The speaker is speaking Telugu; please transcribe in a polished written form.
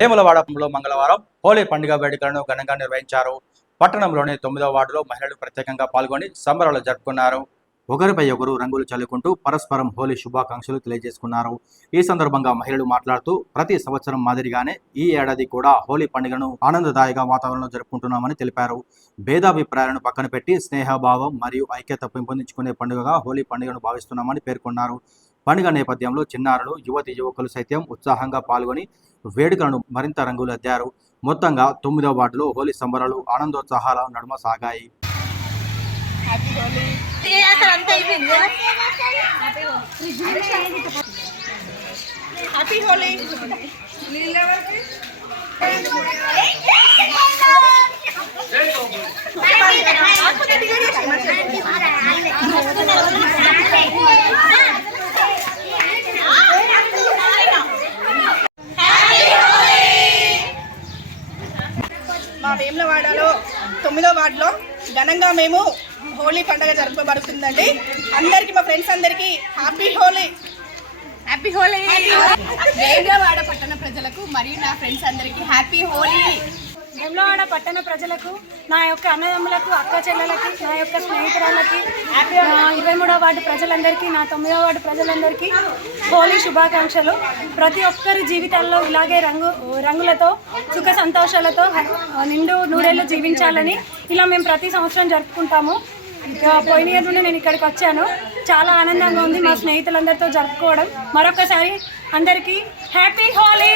వేములవాడలో మంగళవారం హోలీ పండుగ వేడుకలను ఘనంగా నిర్వహించారు. పట్టణంలోని 9వ వార్డులో మహిళలు ప్రత్యేకంగా పాల్గొని సంబరాలు జరుపుకున్నారు. ఒకరిపై ఒకరు రంగులు చల్లుకుంటూ పరస్పరం హోలీ శుభాకాంక్షలు తెలియజేసుకున్నారు. ఈ సందర్భంగా మహిళలు మాట్లాడుతూ ప్రతి సంవత్సరం మాదిరిగానే ఈ ఏడాది కూడా హోలీ పండుగను ఆనందదాయక వాతావరణంలో జరుపుకుంటున్నామని తెలిపారు. భేదాభిప్రాయాలను పక్కన పెట్టి స్నేహభావం మరియు ఐక్యత పెంపొందించుకునే పండుగగా హోలీ పండుగను భావిస్తున్నామని పేర్కొన్నారు. పండుగ నేపథ్యంలో చిన్నారులు, యువతి యువకులు సైతం ఉత్సాహంగా పాల్గొని వేడుకలను మరింత రంగులద్దారు. మొత్తంగా 9వ వార్డులో హోలీ సంబరాలు ఆనందోత్సాహాల నడుమ సాగాయి. మా వేములవాడలో 9వ వార్డులో ఘనంగా మేము హోలీ పండుగ జరుపుకోబడుతుందండి. అందరికీ, మా ఫ్రెండ్స్ అందరికీ హ్యాపీ హోలీ. హ్యాపీ హోలీ. వేములవాడ పట్టణ ప్రజలకు మరియు నా ఫ్రెండ్స్ అందరికీ హ్యాపీ హోలీ. వేములవాడ పట్టణ ప్రజలకు, నా యొక్క అన్నదమ్ములకు, అక్క చెల్లెలకి, నా యొక్క స్నేహితురాలకి, 23వ వార్డు ప్రజలందరికీ, నా 9వ వార్డు ప్రజలందరికీ హోలీ శుభాకాంక్షలు. ప్రతి ఒక్కరి జీవితాల్లో ఇలాగే రంగులతో, సుఖ సంతోషాలతో నిండు నూరేళ్ళు జీవించాలని ఇలా మేము ప్రతి సంవత్సరం జరుపుకుంటాము. ఇక పోయిన ఇయర్ నుండి నేను ఇక్కడికి వచ్చాను. చాలా ఆనందంగా ఉంది మా స్నేహితులందరితో జరుపుకోవడం. మరొకసారి అందరికీ హ్యాపీ హోలీ.